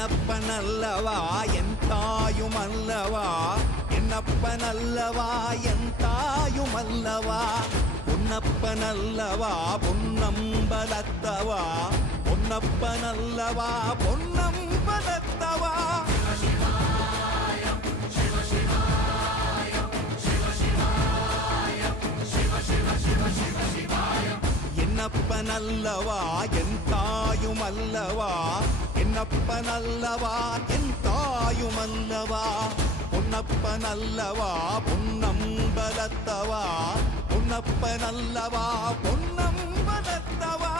என்னப்பனல்லவா என் தாயுமல்லவா, என்னப்பனல்லவா என் தாயுமல்லவா, பொன்னப்பனல்லவா பொன்னம்பலத்தவா, பொன்னப்பனல்லவா பொன்னம்பலத்தவா. என்னப்பனல்லவா என் தாயுமல்லவா, என்னப்பனல்லவா என் தாயுமல்லவா, பொன்னப்பனல்லவா பொன்னம்பலத்தவா, பொன்னப்பனல்லவா பொன்னம்பலத்தவா.